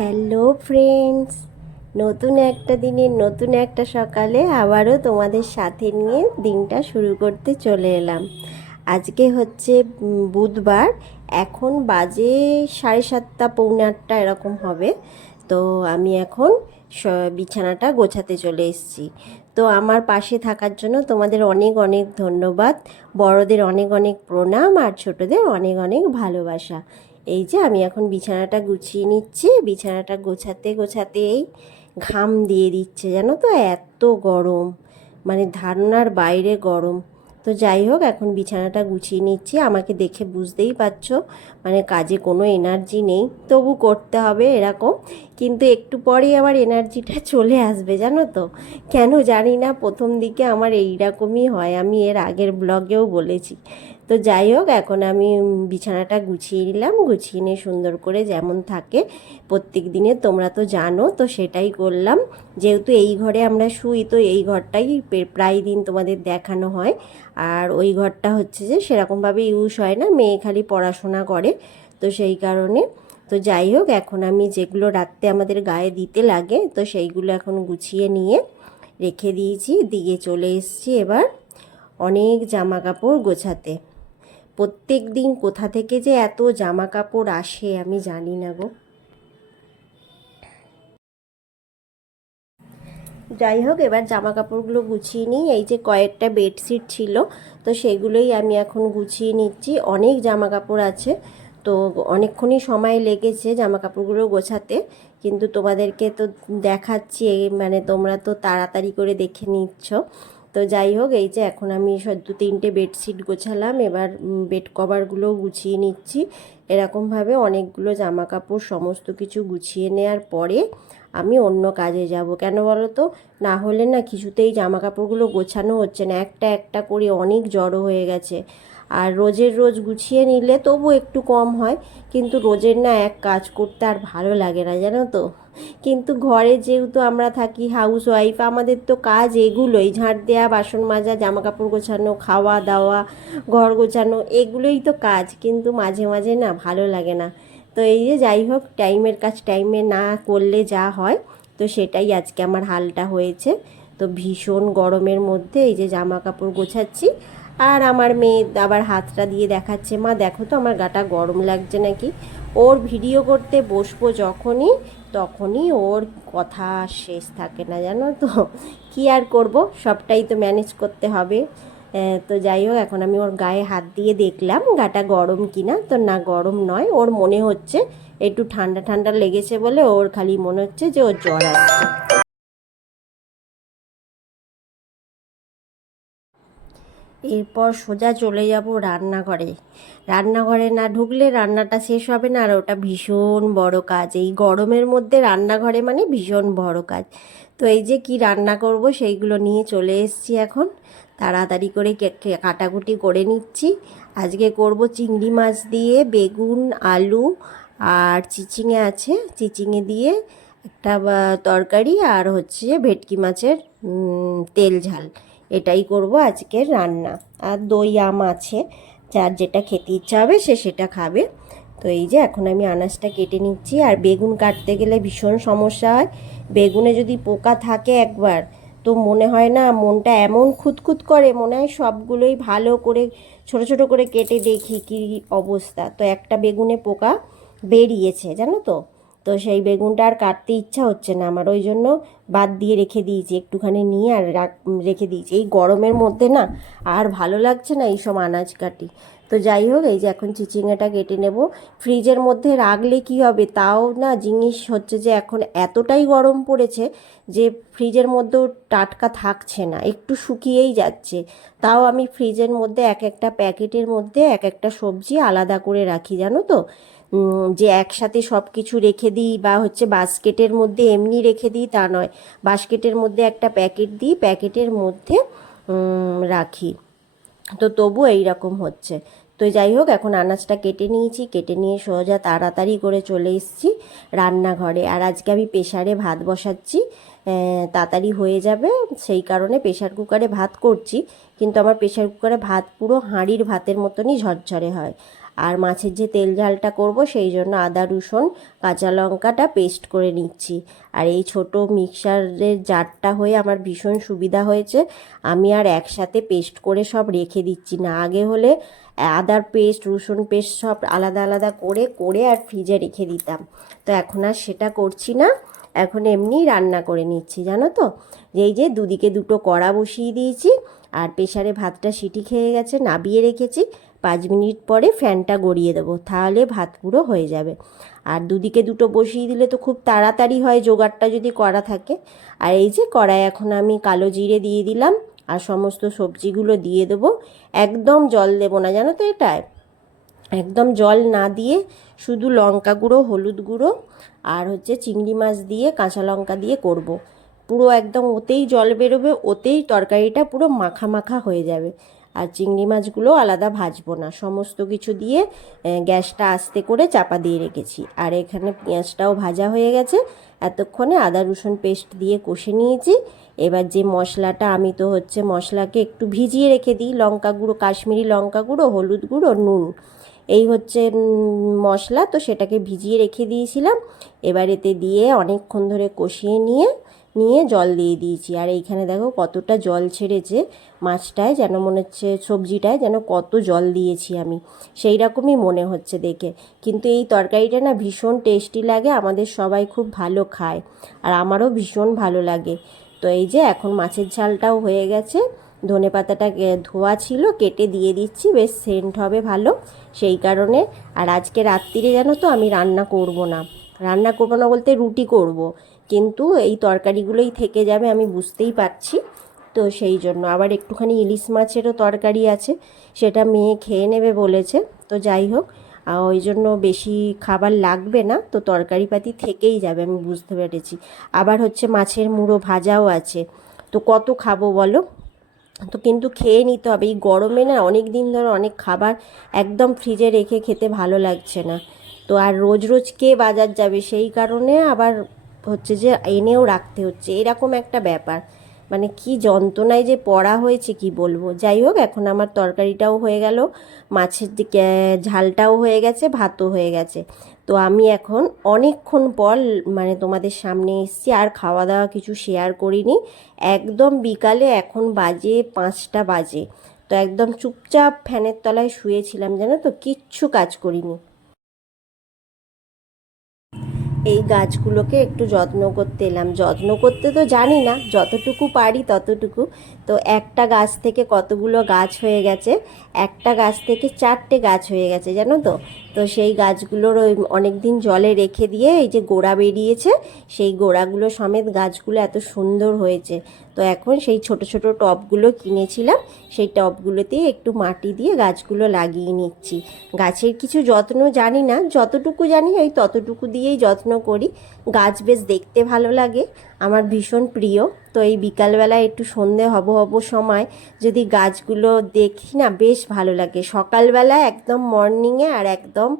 Hello friends, নতুন একটা দিনের নতুন একটা সকালে আবারও তোমাদের সাথে নিয়ে দিনটা শুরু করতে চলে এলাম। আজকে হচ্ছে বুধবার, এখন বাজে সাড়ে সাতটা, পৌনে আটটা এরকম হবে। তো আমি এখন বিছানাটা গোছাতে চলে এসেছি। তো আমার পাশে থাকার জন্য তোমাদের অনেক অনেক ধন্যবাদ। বড়দের অনেক অনেক প্রণাম আর ছোটদের অনেক অনেক ভালোবাসা। এই যে আমি এখন বিছানাটা গুছিয়ে নিচ্ছি, বিছানাটা গোছাতে গোছাতেই ঘাম দিয়ে দিচ্ছে, জানো তো? এত গরম মানে ধারণার বাইরে গরম। তো যাই হোক, এখন বিছানাটা গুছিয়ে নিচ্ছি। আমাকে দেখে বুঝতেই পারছ মানে কাজে কোনো এনার্জি নেই। তবু করতে হবে এরকম, কিন্তু একটু পরেই আমার এনার্জিটা চলে আসবে, জানো তো? কেন জানি না, প্রথম দিকে আমার এইরকমই হয়। আমি এর আগের ব্লগেও বলেছি। তো যাই হোক, এখন আমি বিছানাটা গুছিয়ে নিলাম। গুছিয়ে নিয়ে সুন্দর করে যেমন থাকে, প্রত্যেক দিনে তোমরা তো জানো, তো সেটাই করলাম। যেহেতু এই ঘরে আমরা শুই, তো এই ঘরটাই প্রায় দিন তোমাদের দেখানো হয়। আর ওই ঘরটা হচ্ছে যে, সেরকমভাবে ইউজ হয় না, মেয়ে খালি পড়াশোনা করে, তো সেই কারণে। তো যাই হোক, এখন আমি যেগুলো রাত্রে আমাদের গায়ে দিতে লাগে, তো সেইগুলো এখন গুছিয়ে নিয়ে রেখে দিয়েছি, দিয়ে চলে এসেছি এবার অনেক জামা কাপড় গোছাতে। প্রত্যেক দিন কোথা থেকে যে এত জামা কাপড় আসে আমি জানি না গো। যাই হোক, এবার জামা কাপড়গুলো গুছিয়ে নিই। এই যে কয়েকটা বেডশিট ছিল, তো সেগুলোই আমি এখন গুছিয়ে নিচ্ছি। অনেক জামা কাপড় আছে, তো অনেকক্ষণই সময় লেগেছে জামা কাপড়গুলো গোছাতে। কিন্তু তোমাদেরকে তো দেখাচ্ছি মানে তোমরা তো তাড়াতাড়ি করে দেখে নিচ্ছ। তো যাই হোক, এই যে এখন আমি দু তিনটে বেডশিট গোছালাম। এবার বেড কভারগুলো গুছিয়ে নিচ্ছি। এরকমভাবে অনেকগুলো জামা কাপড় সমস্ত কিছু গুছিয়ে নেওয়ার পরে আমি অন্য কাজে যাব। কেন বলো তো না হলে না কিছুতেই জামা কাপড়গুলো গোছানো হচ্ছে না। একটা একটা করে অনেক জড়ো হয়ে গেছে। আর রোজের রোজ গুছিয়ে নিলে তবু একটু কম হয়। কিন্তু রোজের না এক কাজ করতে আর ভালো লাগে না, জানো তো? কিন্তু ঘরে যেহেতু আমরা থাকি হাউস ওয়াইফ আমাদের তো কাজ এগুলোই। ঝাঁট দেওয়া বাসন মাজা জামা কাপড় গোছানো, খাওয়া দাওয়া, ঘর গোছানো, এগুলোই তো কাজ। কিন্তু মাঝে মাঝে না ভালো লাগে না। তো এই যে যাই হোক, টাইমের কাজ টাইমে না করলে যা হয়, তো সেটাই আজকে আমার হালটা হয়েছে। তো ভীষণ গরমের মধ্যে এই যে জামা কাপড় গোছাচ্ছি। আর আমার মেয়ে আবার হাতটা দিয়ে দেখাচ্ছে, মা, দেখো তো আমার গাটা গরম লাগছে নাকি? ওর ভিডিও করতে বসবো যখনই, তখনই ওর কথা শেষ থাকে না, জানো তো। কি আর করব? সবটাই তো ম্যানেজ করতে হবে। তো যাই হোক, এখন আমি ওর গায়ে হাত দিয়ে দেখলাম গাটা গরম কিনা। তো না, গরম নয়, ওর মনে হচ্ছে একটু ঠান্ডা ঠান্ডা লেগেছে বলে ওর খালি মনে হচ্ছে যে ওর জ্বর আসছে। এরপর সোজা চলে যাব রান্নাঘরে। রান্নাঘরে না ঢুকলে রান্নাটা শেষ হবে না, আর ওটা ভীষণ বড় কাজ। এই গরমের মধ্যে রান্নাঘরে মানে ভীষণ বড় কাজ। তো এই যে কি রান্না করব সেইগুলো নিয়ে চলে এসেছি এখন। তাড়াতাড়ি করে কাটাকুটি করে নিচ্ছি। আজকে করব চিংড়ি মাছ দিয়ে বেগুন, আলু আর চিচিঙে আছে। চিচিঙে দিয়ে একটা তরকারি আর হচ্ছে ভেটকি মাছের তেল ঝাল। এটাই করব আজকের রান্না। আর দই, আম আছে, যার যেটা খেতে ইচ্ছা হবে সে সেটা খাবে। তো এই যে এখন আমি আনাজটা কেটে নিচ্ছি। আর বেগুন কাটতে গেলে ভীষণ সমস্যা হয়। বেগুনে যদি পোকা থাকে একবার, তো মনে হয় না মনটা এমন খুঁতখুত করে, মনে হয় সবগুলোই ভালো করে, ছোট ছোট করে কেটে দেখি কি অবস্থা। তো একটা বেগুনে পোকা বেরিয়েছে, জানো তো? তো সেই বেগুনটা আর কাটতে ইচ্ছা হচ্ছে না। আমার ওই জন্য বাদ দিয়ে রেখে দিয়েছি, একটুখানি নিয়ে আর রাখ- দিয়েছি। এই গরমের মধ্যে না আর ভালো লাগছে না এইসব আনাজ কাটি। তো যাই হোক, এই যে এখন চিচিঙ্গাটা কেটে নেব। ফ্রিজের মধ্যে রাখলে কি হবে? তাও না জিনিস হচ্ছে যে এখন এতটাই গরম পড়েছে যে ফ্রিজের মধ্যেও টাটকা থাকছে না, একটু শুকিয়েই যাচ্ছে। তাও আমি ফ্রিজের মধ্যে এক একটা প্যাকেটের মধ্যে এক একটা সবজি আলাদা করে রাখি, জানো তো? যে একসাথে সব কিছু রেখে দিই বা হচ্ছে বাস্কেটের মধ্যে এমনি রেখে দিই, তা নয়। বাস্কেটের মধ্যে একটা প্যাকেট দিই, প্যাকেটের মধ্যে রাখি। তো তবু এই রকম হচ্ছে। তো যাই হোক, এখন আনাজটা কেটে নিয়েছি, কেটে নিয়ে সোজা তাড়াতাড়ি করে চলে এসেছি রান্নাঘরে। আর আজকে আমি প্রেশারে ভাত বসাচ্ছি তাড়াতাড়ি হয়ে যাবে, সেই কারণে প্রেশার কুকারে ভাত করছি। কিন্তু আমার প্রেশার কুকারে ভাত পুরো হাঁড়ির ভাতের মতনই ঝরঝরে হয়। আর মাছের যে তেল ঝালটা করব, সেই জন্য আদা, রসুন, কাঁচা লঙ্কাটা পেস্ট করে নিচ্ছি। আর এই ছোট মিক্সারের জারটা হয়ে আমার ভীষণ সুবিধা হয়েছে। আমি আর একসাথে পেস্ট করে সব রেখে দিচ্ছি না। আগে হলে আদার পেস্ট রসুন পেস্ট সব আলাদা আলাদা করে করে আর ফ্রিজে রেখে দিতাম। তো এখন আর সেটা করছি না। এখন এমনি রান্না করে নিচ্ছি, জানো তো? এই যে দুদিকে দুটো কড়া বসিয়ে দিয়েছি, আর প্রেশারে ভাতটা সিটি খেয়ে গেছে, নাবিয়ে রেখেছি। পাঁচ মিনিট পরে ফ্যানটা গড়িয়ে দেবো, তাহলে ভাত পুরো হয়ে যাবে। আর দুদিকে দুটো বসিয়ে দিলে তো খুব তাড়াতাড়ি হয়, জোগাড়টা যদি করা থাকে। আর এই যে কড়াই এখন আমি কালো জিরে দিয়ে দিলাম, আর সমস্ত সবজিগুলো দিয়ে দেবো। একদম জল দেবো না, জানো তো এটায় একদম জল না দিয়ে শুধু লঙ্কা গুঁড়ো, হলুদ গুঁড়ো, আর হচ্ছে চিংড়ি মাছ দিয়ে কাঁচা লঙ্কা দিয়ে করব। পুরো একদম ওতেই জল বেরোবে, ওতেই তরকারিটা পুরো মাখা মাখা হয়ে যাবে। আর চিংড়ি মাছগুলো আলাদা ভাজবো না। সমস্ত কিছু দিয়ে গ্যাসটা আস্তে করে চাপা দিয়ে রেখেছি। আর এখানে পেঁয়াজটাও ভাজা হয়ে গেছে। এতক্ষণে আদা রসুন পেস্ট দিয়ে কষে নিয়েছি। এবার যে মশলাটা, আমি তো হচ্ছে মশলাকে একটু ভিজিয়ে রেখে দিই। লঙ্কা গুঁড়ো, কাশ্মীরি লঙ্কা গুঁড়ো, হলুদ গুঁড়ো, নুন। এই হচ্ছে মশলা। তো সেটাকে ভিজিয়ে রেখে দিয়েছিলাম। এবার এতে দিয়ে অনেকক্ষণ ধরে কষিয়ে নিয়ে নিয়ে জল দিয়ে দিয়েছি। আর এইখানে দেখো কতটা জল ছেড়েছে মাছটায়, যেন মনে হচ্ছে সবজিটায় যেন কত জল দিয়েছি আমি। সেই রকমই মনে হচ্ছে দেখে। কিন্তু এই তরকারিটা না ভীষণ টেস্টি লাগে, আমাদের সবাই খুব ভালো খায়। আর আমারও ভীষণ ভালো লাগে। তো এই যে এখন মাছের ঝালটাও হয়ে গেছে। ধনে পাতাটা ধোয়া ছিল, কেটে দিয়ে দিচ্ছি, বেশ সেন্ট হবে ভালো। সেই কারণে, আর আজকে রাত্রিরে জানো তো আমি রান্না করব না। রান্না করব না বলতে রুটি করব। কিন্তু এই তরকারিগুলোই থেকে যাবে, আমি বুঝতেই পারছি। তো সেই জন্য আবার একটুখানি ইলিশ মাছেরও তরকারি আছে, সেটা মেয়ে খেয়ে নেবে বলেছে। তো যাই হোক ওই জন্য বেশি খাবার লাগবে না, তো তরকারি পাতি থেকেই যাবে, আমি বুঝতে পেরেছি। আবার হচ্ছে মাছের মুড়ো ভাজাও আছে, তো কত খাব বলো? তো কিন্তু খেয়ে নিতে হবে, এই গরমে না অনেক দিন ধরে অনেক খাবার একদম ফ্রিজে রেখে খেতে ভালো লাগছে না। তো আর রোজ রোজ কে বাজার যাবে? সেই কারণে আবার হচ্ছে যে এনেও রাখতে হচ্ছে, এরকম একটা ব্যাপার। মানে কি যন্ত্রণায় যে পড়া হয়েছে কি বলব? যাই হোক, এখন আমার তরকারিটাও হয়ে গেল, মাছের দিকে ঝালটাও হয়ে গেছে, ভাতও হয়ে গেছে। তো আমি এখন অনেকক্ষণ পর মানে তোমাদের সামনে এসেছি, আর খাওয়া দাওয়া কিছু শেয়ার করিনি। একদম বিকালে এখন বাজে পাঁচটা বাজে। তো একদম চুপচাপ ফ্যানের তলায় শুয়েছিলাম, জানো তো? কিচ্ছু কাজ করিনি। এই গাছগুলোকে একটু যত্ন করতে এলাম। যত্ন করতে তো জানি না, যতটুকু পারি ততটুকু। তো একটা গাছ থেকে কতগুলো গাছ হয়ে গেছে? একটা গাছ থেকে চারটে গাছ হয়ে গেছে, জানো তো? তো সেই গাছগুলোর ওই অনেক দিন জলে রেখে দিয়ে এই যে গোড়া বেরিয়েছে, সেই গোড়াগুলো সমেত গাছগুলো এত সুন্দর হয়েছে। তো এখন সেই ছোট ছোট টবগুলো কিনেছিলাম, সেই টবগুলোতেই একটু মাটি দিয়ে গাছগুলো লাগিয়ে নিচ্ছি। গাছের কিছু যত্ন জানি না, যতটুকু জানি ওই ততটুকু দিয়েই যত্ন করি। গাছ বেশ দেখতে ভালো লাগে, আমার ভীষণ প্রিয়। তো এই বিকালবেলা একটু সন্ধে হব হব সময় যদি গাছগুলো দেখি না, বেশ ভালো লাগে। সকালবেলা একদম মর্নিংয়ে আর একদম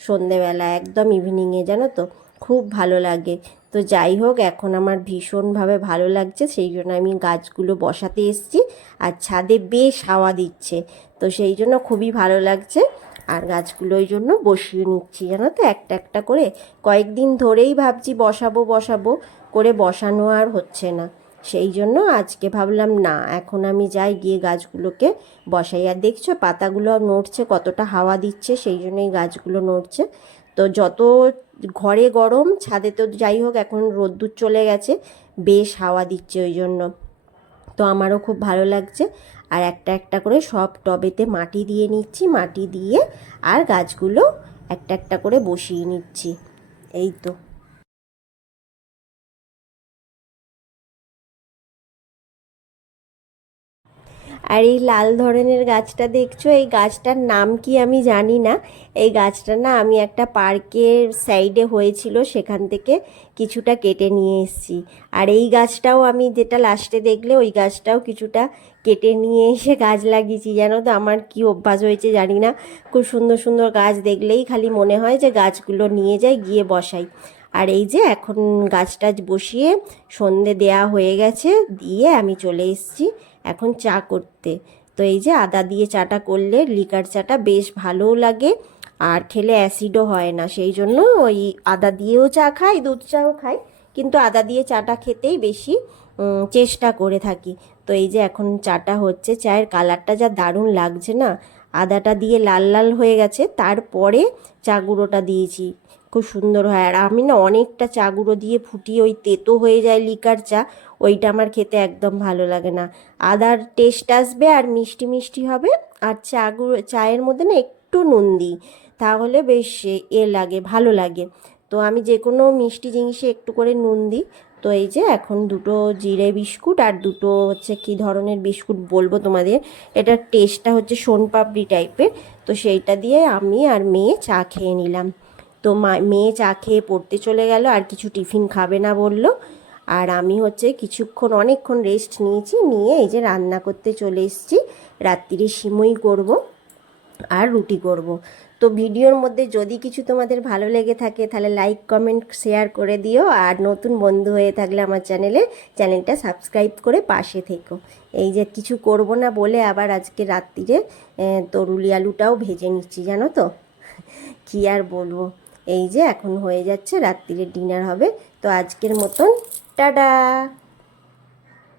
সন্ধেবেলা, একদম ইভিনিংয়ে জানো তো? খুব ভালো লাগে। তো যাই হোক, এখন আমার ভীষণভাবে ভালো লাগছে, সেই জন্য আমি গাছগুলো বসাতে এসছি আর ছাদে বেশ হাওয়া দিচ্ছে। তো সেই জন্য খুবই ভালো লাগছে আর গাছগুলো ওই জন্য বসিয়ে নিচ্ছি, জানো তো? একটা একটা করে। কয়েকদিন ধরেই ভাবছি বসাবো বসাবো, করে বসানো আর হচ্ছে না। সেই জন্য আজকে ভাবলাম, না, এখন আমি যাই গিয়ে গাছগুলোকে বসাই। আর দেখছ, পাতাগুলো নড়ছে, কতটা হাওয়া দিচ্ছে, সেই জন্যই গাছগুলো নড়ছে। তো যত ঘরে গরম, ছাদে তো যাই হোক, এখন রোদ্দুর চলে গেছে, বেশ হাওয়া দিচ্ছে ওই জন্য। তো আমারও খুব ভালো লাগছে। আর একটা একটা করে সব টবেতে মাটি দিয়ে নিচ্ছি, মাটি দিয়ে আর গাছগুলো একটা একটা করে বসিয়ে নিচ্ছি। এই তো। আর এই লাল ধরনের গাছটা দেখছ? এই গাছটার নাম কি আমি জানি না। এই গাছটা না আমি একটা পার্কের সাইডে হয়েছিল, সেখান থেকে কিছুটা কেটে নিয়ে এসেছি। আর এই গাছটাও আমি যেটা লাস্টে দেখলে, ওই গাছটাও কিছুটা কেটে নিয়ে এসে গাছ লাগিয়েছি। জানো তো, আমার কি অভ্যাস হয়েছে জানি না। খুব সুন্দর সুন্দর গাছ দেখলেই খালি মনে হয় যে গাছগুলো নিয়ে যাই, গিয়ে বসাই। আর এই যে এখন গাছ টাছ বসিয়ে সন্ধে দেয়া হয়ে গেছে, দিয়ে আমি চলে এসেছি এখন চা করতে। তো এই যে আদা দিয়ে চাটা করলে লিকার চাটা বেশ ভালোও লাগে আর খেলে অ্যাসিডও হয় না। সেই জন্য ওই আদা দিয়েও চা খাই, দুধ চাও খাই, কিন্তু আদা দিয়ে চাটা খেতেই বেশি চেষ্টা করে থাকি। তো এই যে এখন চাটা হচ্ছে, চায়ের কালারটা যা দারুণ লাগছে না, আদাটা দিয়ে লাল লাল হয়ে গেছে, তারপরে চা গুঁড়োটা দিয়েছি। খুব সুন্দর হয়। আর আমি না অনেকটা চা গুঁড়ো দিয়ে ফুটিয়ে ওই তেতো হয়ে যায় লিকার চা, ওইটা আমার খেতে একদম ভালো লাগে না। আদার টেস্ট আসবে আর মিষ্টি মিষ্টি হবে। আর চা গুঁড়ো, চায়ের মধ্যে না একটু নুন দিই, তাহলে বেশ এ লাগে, ভালো লাগে। তো আমি যে কোনো মিষ্টি জিনিসে একটু করে নুন দিই। তো এই যে এখন দুটো জিরে বিস্কুট আর দুটো হচ্ছে কি ধরনের বিস্কুট বলব তোমাদের, এটার টেস্টটা হচ্ছে সোনপাপড়ি টাইপের তো সেইটা দিয়ে আমি আর মেয়ে চা খেয়ে নিলাম। তো মেয়ে চা খেয়ে পড়তে চলে গেল, আর কিছু টিফিন খাবে না বলল। আর আমি হচ্ছে কিছুক্ষণ, অনেকক্ষণ রেস্ট নিয়েছি, নিয়ে এই যে রান্না করতে চলে এসেছি। রাত্রিরে সিমই করব আর রুটি করব। তো ভিডিওর মধ্যে যদি কিছু তোমাদের ভালো লেগে থাকে, তাহলে লাইক কমেন্ট শেয়ার করে দিও। আর নতুন বন্ধু হয়ে থাকলে আমার চ্যানেলে, চ্যানেলটা সাবস্ক্রাইব করে পাশে থেকো। এই যে কিছু করব না বলে আবার আজকে রাত্রিরে তরুলি আলুটাও ভেজে নিচ্ছি, জানো তো? কি আর বলব? এই যে এখন হয়ে যাচ্ছে রাত্রিরে ডিনার হবে। তো আজকের মতন টাটা!